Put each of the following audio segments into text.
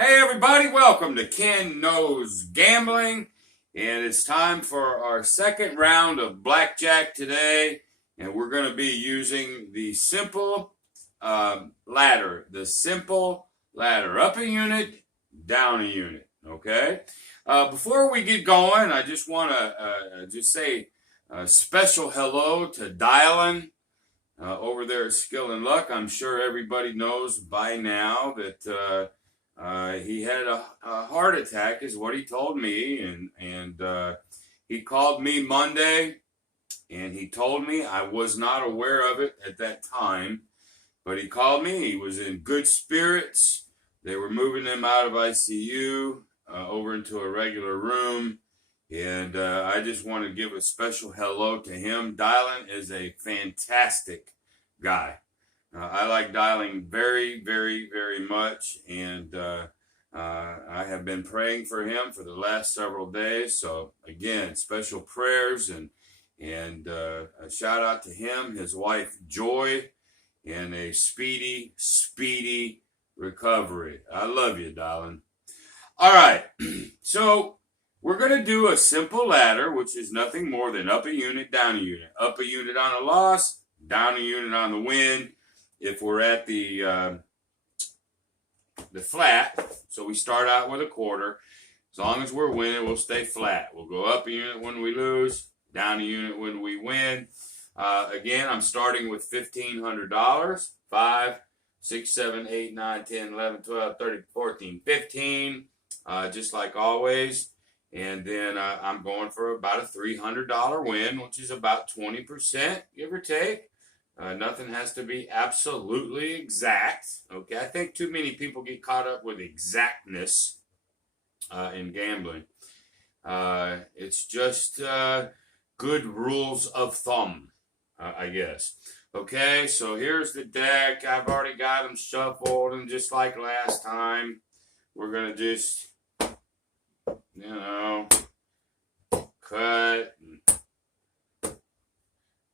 Hey everybody, welcome to Ken Knows Gambling, and it's time for our second round of Blackjack today, and we're going to be using the simple ladder, up a unit, down a unit, okay? Before we get going, I just want to just say a special hello to Dylan over there at Skill and Luck. I'm sure everybody knows by now that he had a heart attack, is what he told me, and he called me Monday, and he told me I was not aware of it at that time, but he called me. He was in good spirits. They were moving him out of ICU over into a regular room, and I just want to give a special hello to him. Dylan is a fantastic guy. I like Dylan very, very, very much, and I have been praying for him for the last several days. So again, special prayers and a shout out to him, his wife Joy, and a speedy, speedy recovery. I love you, Dylan. All right, so we're going to do a simple ladder, which is nothing more than up a unit, down a unit, up a unit on a loss, down a unit on the win. If we're at the flat, so we start out with a quarter. As long as we're winning, we'll stay flat. We'll go up a unit when we lose, down a unit when we win. Again, I'm starting with $1,500. 5, 6, 7, 8, 9, 10, 11, 12, 13, 14, 15, just like always. And then I'm going for about a $300 win, which is about 20%, give or take. Nothing has to be absolutely exact. Okay, I think too many people get caught up with exactness in gambling. It's just good rules of thumb, I guess. Okay, so here's the deck. I've already got them shuffled, and just like last time, we're gonna just, cut.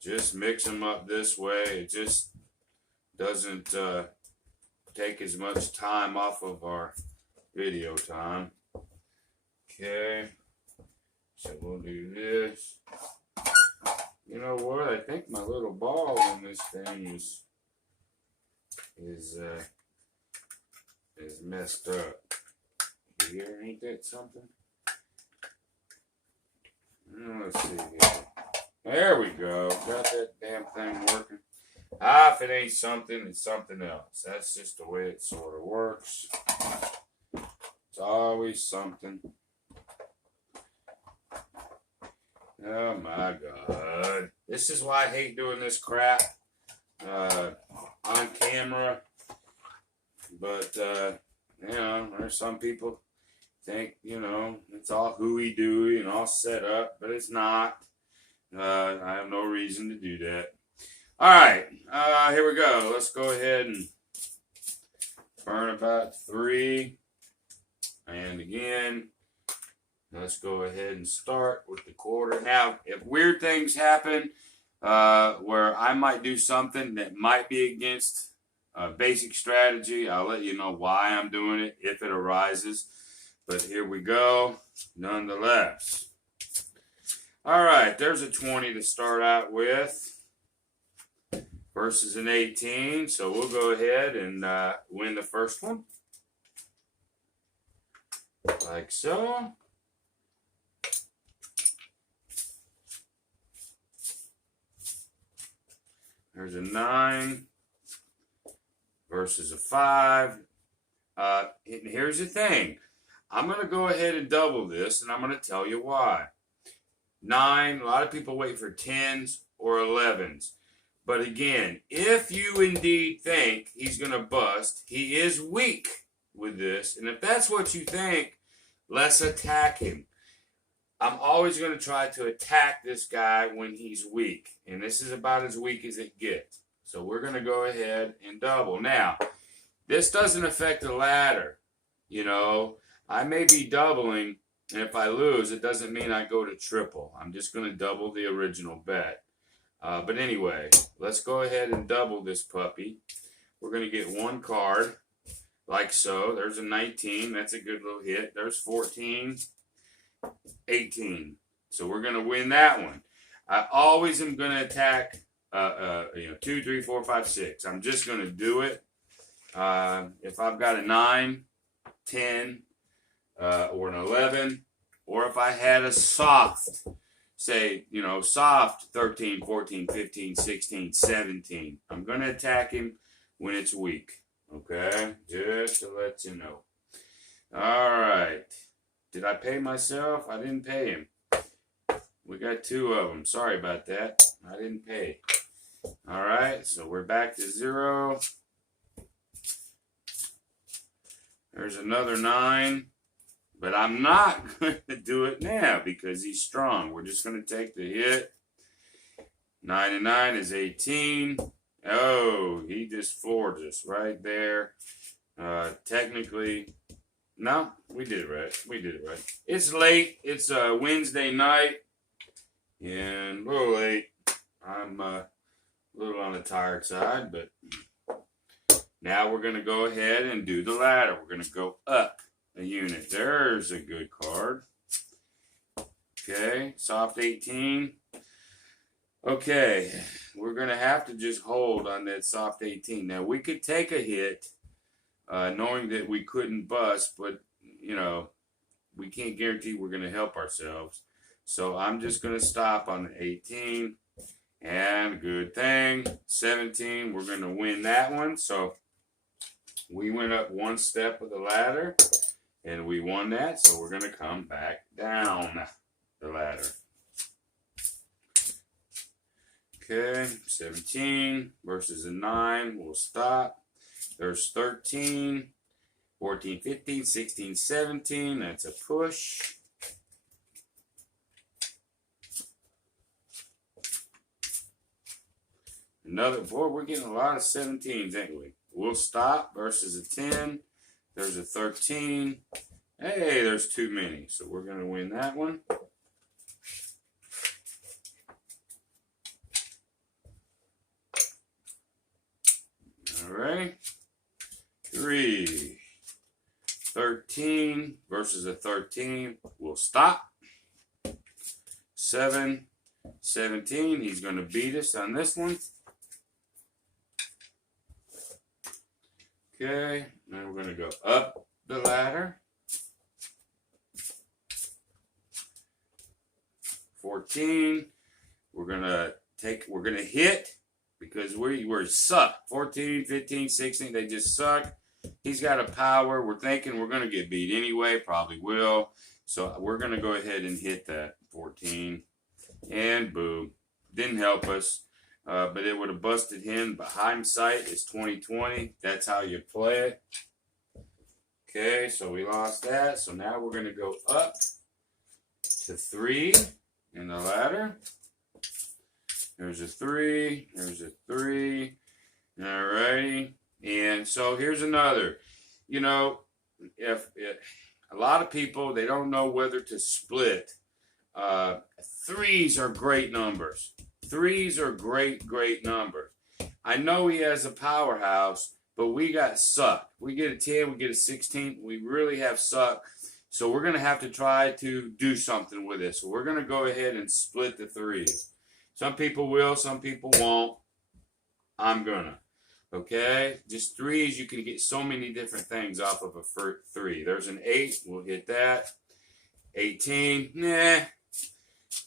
Just mix them up this way. It just doesn't take as much time off of our video time. Okay, so we'll do this. You know what? I think my little ball on this thing is messed up. Here, ain't that something? Let's see here. There we go. Got that damn thing working. If it ain't something, it's something else. That's just the way it sort of works. It's always something. Oh my God. This is why I hate doing this crap on camera. But, there's some people think, it's all hooey-dooey and all set up, but it's not. I have no reason to do that. All right, here we go. Let's go ahead and burn about 3. And again, let's go ahead and start with the quarter. Now, if weird things happen where I might do something that might be against basic strategy, I'll let you know why I'm doing it if it arises. But here we go, nonetheless. All right, there's a 20 to start out with versus an 18. So we'll go ahead and win the first one. Like so. There's a 9 versus a 5. And here's the thing. I'm going to go ahead and double this, and I'm going to tell you why. 9, a lot of people wait for 10s or 11s. But again, if you indeed think he's going to bust, he is weak with this. And if that's what you think, let's attack him. I'm always going to try to attack this guy when he's weak. And this is about as weak as it gets. So we're going to go ahead and double. Now, this doesn't affect the ladder. I may be doubling. And if I lose, it doesn't mean I go to triple. I'm just going to double the original bet. But anyway, let's go ahead and double this puppy. We're going to get 1 card. like so. There's a 19. That's a good little hit. There's 14, 18. So we're going to win that one. I always am going to attack 2, 3, 4, 5, 6. I'm just going to do it. If I've got a 9, 10, or an 11, or if I had a soft, say, soft 13, 14, 15, 16, 17, I'm going to attack him when it's weak. Okay? Just to let you know. All right. Did I pay myself? I didn't pay him. We got 2 of them. Sorry about that. I didn't pay. All right. So we're back to 0. There's another 9. But I'm not going to do it now because he's strong. We're just going to take the hit. 9 and 9 is 18. Oh, he just floored us right there. Technically, no, we did it right. We did it right. It's late. It's a Wednesday night. And a little late. I'm a little on the tired side. But now we're going to go ahead and do the ladder. We're going to go up a unit. There's a good card. Okay, soft 18. Okay, we're going to have to just hold on that soft 18. Now, we could take a hit knowing that we couldn't bust, but, we can't guarantee we're going to help ourselves. So I'm just going to stop on the 18. And good thing, 17, we're going to win that one. So we went up 1 step of the ladder. And we won that, so we're going to come back down the ladder. Okay, 17 versus a 9. We'll stop. There's 13, 14, 15, 16, 17. That's a push. Another, boy, we're getting a lot of 17s, ain't we? We'll stop versus a 10. There's a 13. Hey, there's too many. So we're going to win that one. All right. 3. 13 versus a 13. We'll stop. 7. 17. He's going to beat us on this one. Okay. Now we're going to go up the ladder. 14. We're going to hit because we're suck. 14, 15, 16, they just suck. He's got a power. We're thinking we're going to get beat anyway. Probably will. So we're going to go ahead and hit that 14. And boom. Didn't help us. But it would have busted him. But hindsight is 20/20. That's how you play it. Okay, so we lost that. So now we're going to go up to 3 in the ladder. There's a 3. There's a 3. All righty. And so here's another. If a lot of people, they don't know whether to split. 3s are great numbers. 3s are great numbers. I know he has a powerhouse, but we got sucked. We get a 10, we get a 16. We really have sucked. So we're going to have to try to do something with this. So we're going to go ahead and split the 3s. Some people will, some people won't. I'm going to. Okay? Just 3s, you can get so many different things off of a 3. There's an 8. We'll hit that. 18. Nah.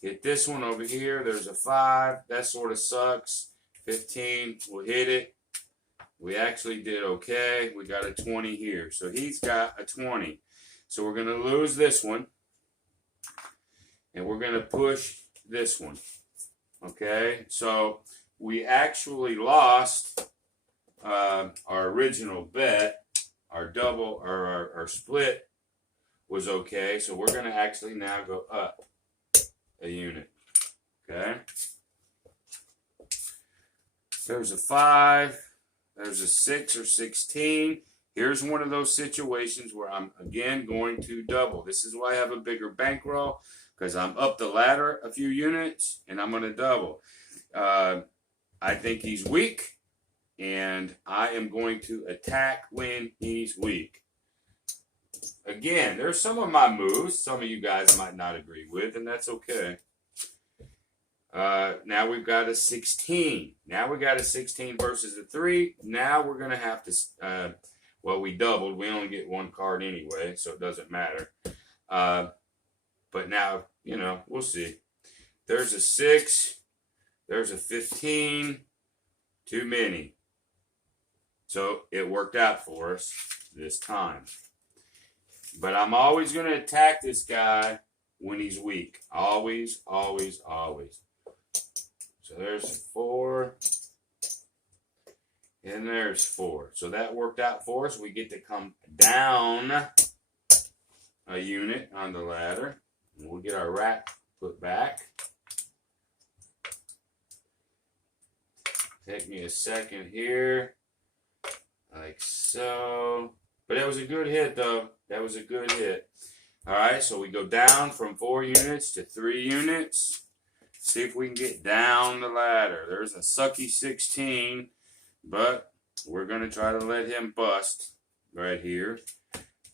Hit this one over here. There's a 5. That sort of sucks. 15. We'll hit it. We actually did okay. We got a 20 here. So he's got a 20. So we're going to lose this one. And we're going to push this one. Okay? So we actually lost our original bet. Our double, or our split was okay. So we're going to actually now go up a unit. Okay? There's a 5. There's a 6 or 16. Here's one of those situations where I'm, again, going to double. This is why I have a bigger bankroll, because I'm up the ladder a few units, and I'm going to double. I think he's weak. and I am going to attack when he's weak. Again, there's some of my moves some of you guys might not agree with, and that's okay. Now we've got a 16. Now we got a 16 versus a 3. Now we're going to have to, well, we doubled. We only get one card anyway, so it doesn't matter. But now, you know, we'll see. There's a 6. There's a 15. Too many. So it worked out for us this time. But I'm always going to attack this guy when he's weak. Always, always, always. So there's 4. And there's 4. So that worked out for us. We get to come down a unit on the ladder. And we'll get our rack put back. Take me a second here. Like so. But that was a good hit, though. That was a good hit. All right, so we go down from 4 units to 3 units. See if we can get down the ladder. There's a sucky 16, but we're going to try to let him bust right here.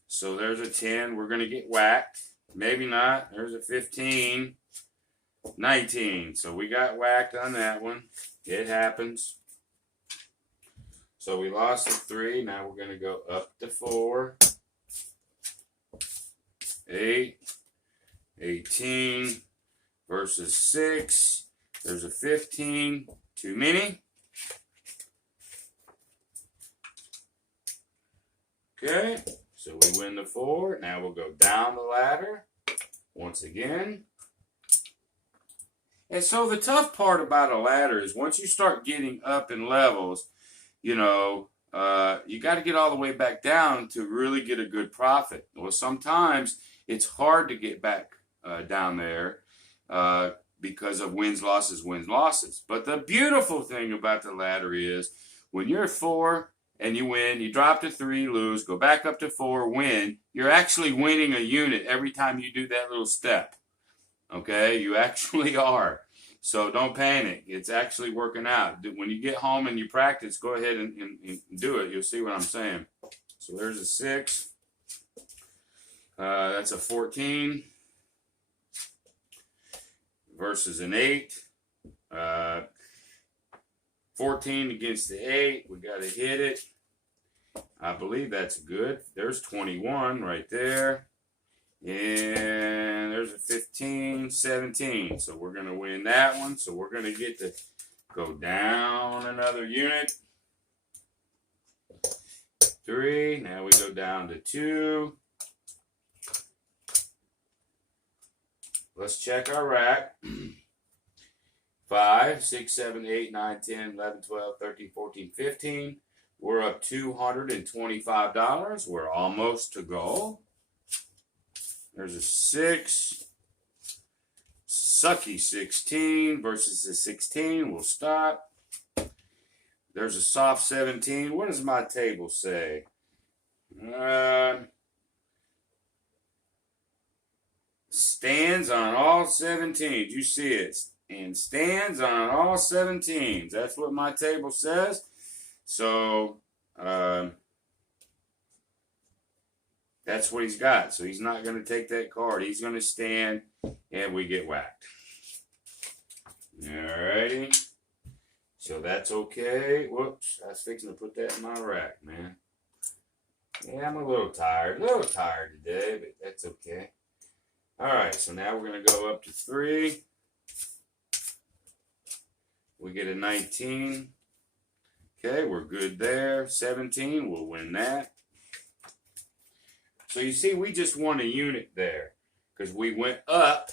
So there's a 10. We're going to get whacked. Maybe not. There's a 15. 19. So we got whacked on that one. It happens. So we lost a 3. Now we're going to go up to 4. 8. 18 versus 6. There's a 15. Too many. Okay. So we win the 4. Now we'll go down the ladder once again. And so the tough part about a ladder is once you start getting up in levels, you know, you got to get all the way back down to really get a good profit. Well, sometimes it's hard to get back down there because of wins, losses, wins, losses. But the beautiful thing about the ladder is when you're at 4 and you win, you drop to 3, lose, go back up to 4, win, you're actually winning a unit every time you do that little step. Okay, you actually are. So don't panic. It's actually working out. When you get home and you practice, go ahead and do it. You'll see what I'm saying. So there's a 6. That's a 14 versus an 8. 14 against the 8. We got to hit it. I believe that's good. There's 21 right there. And there's a 15, 17. So we're going to win that one. So we're going to get to go down another unit. 3. Now we go down to 2. Let's check our rack. 5, 6, 7, 8, 9, 10, 11, 12, 13, 14, 15. We're up $225. We're almost to goal. There's a 6. Sucky 16 versus a 16. We'll stop. There's a soft 17. What does my table say? Stands on all 17s. You see it. And stands on all 17s. That's what my table says. So, that's what he's got. So he's not going to take that card. He's going to stand, and we get whacked. Alrighty. So that's okay. Whoops. I was fixing to put that in my rack, man. Yeah, I'm a little tired. A little tired today, but that's okay. Alright, so now we're going to go up to 3. We get a 19. Okay, we're good there. 17, we'll win that. So you see, we just won a unit there because we went up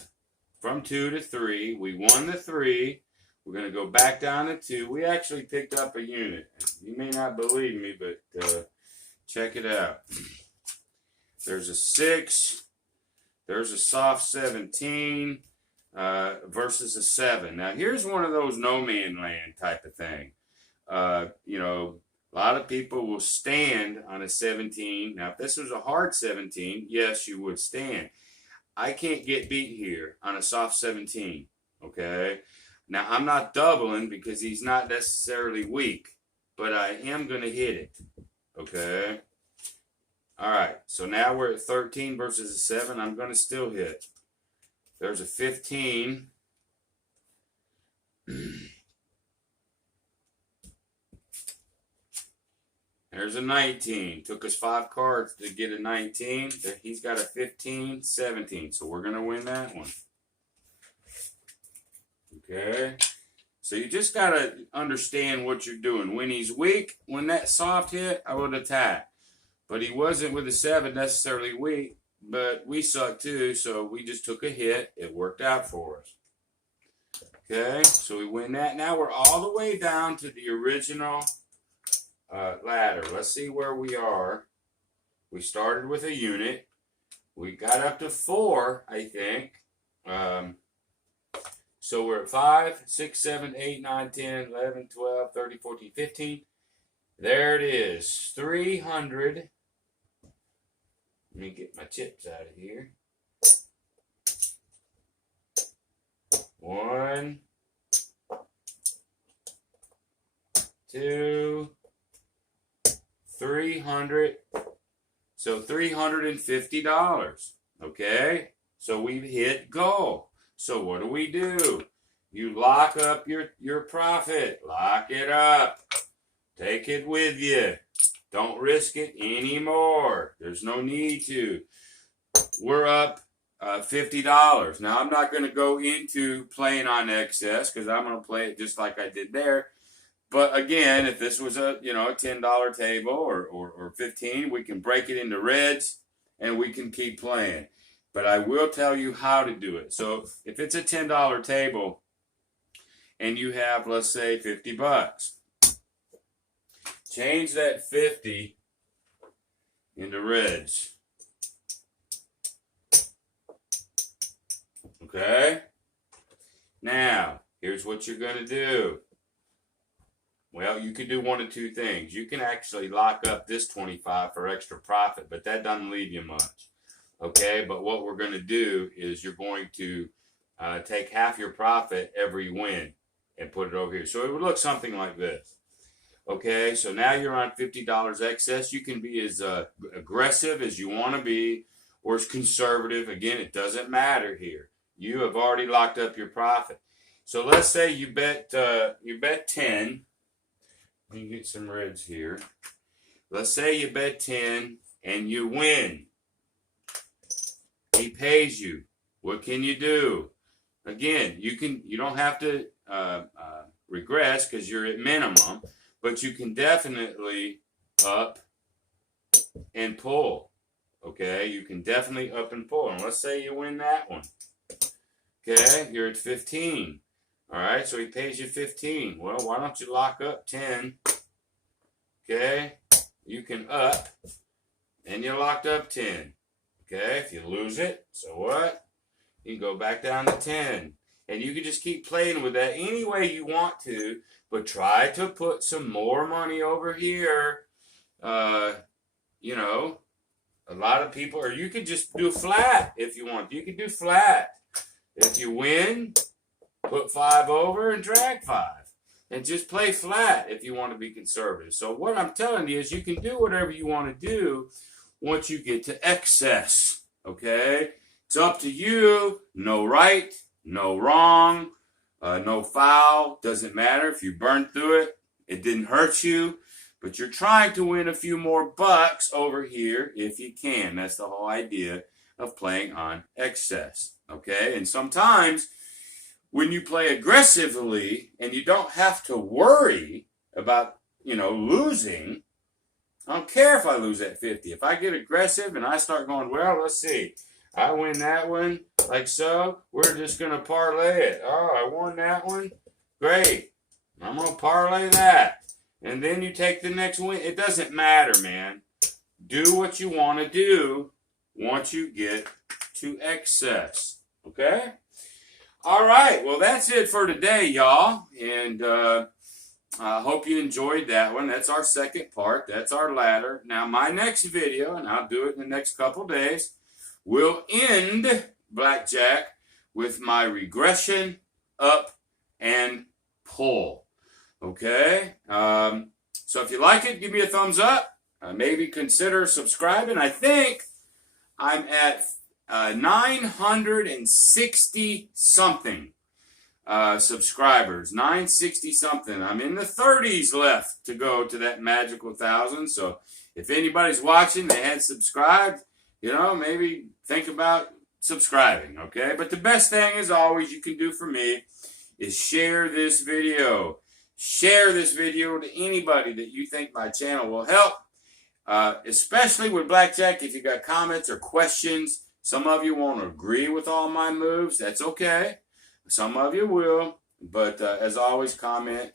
from 2 to 3. We won the 3. We're going to go back down to 2. We actually picked up a unit. You may not believe me, but check it out. There's a 6. There's a soft 17 versus a 7. Now, here's one of those no man land type of thing. You know, a lot of people will stand on a 17. Now, if this was a hard 17, yes, you would stand. I can't get beat here on a soft 17, okay? Now, I'm not doubling because he's not necessarily weak, but I am going to hit it. Okay. All right. So now we're at 13 versus a 7. I'm going to still hit. There's a 15. There's a 19. Took us 5 cards to get a 19. He's got a 15, 17. So we're going to win that one. Okay. So you just got to understand what you're doing. When he's weak, when that soft hit, I would attack. But he wasn't with a 7 necessarily weak. But we suck too, so we just took a hit. It worked out for us. Okay, so we win that. Now we're all the way down to the original ladder. Let's see where we are. We started with a unit. We got up to 4, I think. So we're at 5, 6, 7, 8, 9, 10, 11, 12, 13, 14, 15. There it is. 300. Let me get my chips out of here. 1, 2, 300. So $350. Okay? So we've hit goal. So what do? You lock up your profit. Lock it up. Take it with you. Don't risk it anymore. There's no need to. We're up $50. Now, I'm not going to go into playing on excess because I'm going to play it just like I did there. But again, if this was a $10 table or 15, we can break it into reds and we can keep playing. But I will tell you how to do it. So if it's a $10 table and you have, let's say, $50, change that 50 into reds. Okay? Now, here's what you're going to do. Well, you can do one of two things. You can actually lock up this 25 for extra profit, but that doesn't leave you much. Okay? But what we're going to do is you're going to take half your profit every win and put it over here. So it would look something like this. Okay, so now you're on $50 excess. You can be as aggressive as you want to be or as conservative. Again, it doesn't matter here. You have already locked up your profit. So let's say you bet 10. Let me get some reds here. Let's say you bet 10 and you win. He pays you. What can you do? Again, you don't have to regress because you're at minimum. But you can definitely up and pull. Okay? You can definitely up and pull. And let's say you win that one. Okay? You're at 15. All right? So he pays you 15. Well, why don't you lock up 10? Okay? You can up. And you locked up 10. Okay? If you lose it, so what? You can go back down to 10. And you can just keep playing with that any way you want to. But try to put some more money over here. A lot of people, or you could just do flat if you want. You could do flat. If you win, put 5 over and drag 5. And just play flat if you want to be conservative. So what I'm telling you is you can do whatever you want to do once you get to excess. Okay? It's up to you. No right, no wrong. No foul, doesn't matter if you burned through it. It didn't hurt you, but you're trying to win a few more bucks over here if you can. That's the whole idea of playing on excess, okay? And sometimes when you play aggressively and you don't have to worry about, losing, I don't care if I lose that 50. If I get aggressive and I start going, well, let's see. I win that one, like so. We're just going to parlay it. Oh, I won that one. Great. I'm going to parlay that. And then you take the next win. It doesn't matter, man. Do what you want to do once you get to excess. Okay? All right. Well, that's it for today, y'all. And I hope you enjoyed that one. That's our second part. That's our ladder. Now, my next video, and I'll do it in the next couple days, we'll end Blackjack with my regression, up, and pull. Okay? So if you like it, give me a thumbs up. Maybe consider subscribing. I think I'm at 960 something subscribers. 960 something. I'm in the 30s left to go to that magical 1,000. So if anybody's watching, they hadn't subscribed, maybe think about subscribing, okay? But the best thing, as always, you can do for me is share this video. Share this video to anybody that you think my channel will help, especially with Blackjack. If you got comments or questions, some of you won't agree with all my moves. That's okay. Some of you will. But as always, comment.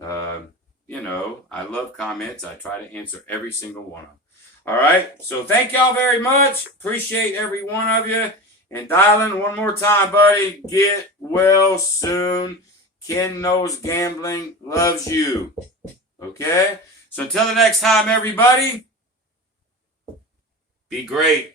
I love comments. I try to answer every single one of them. All right. So thank y'all very much. Appreciate every one of you. And Dylan, one more time, buddy. Get well soon. Kenknowsgambling loves you. Okay? So until the next time, everybody, be great.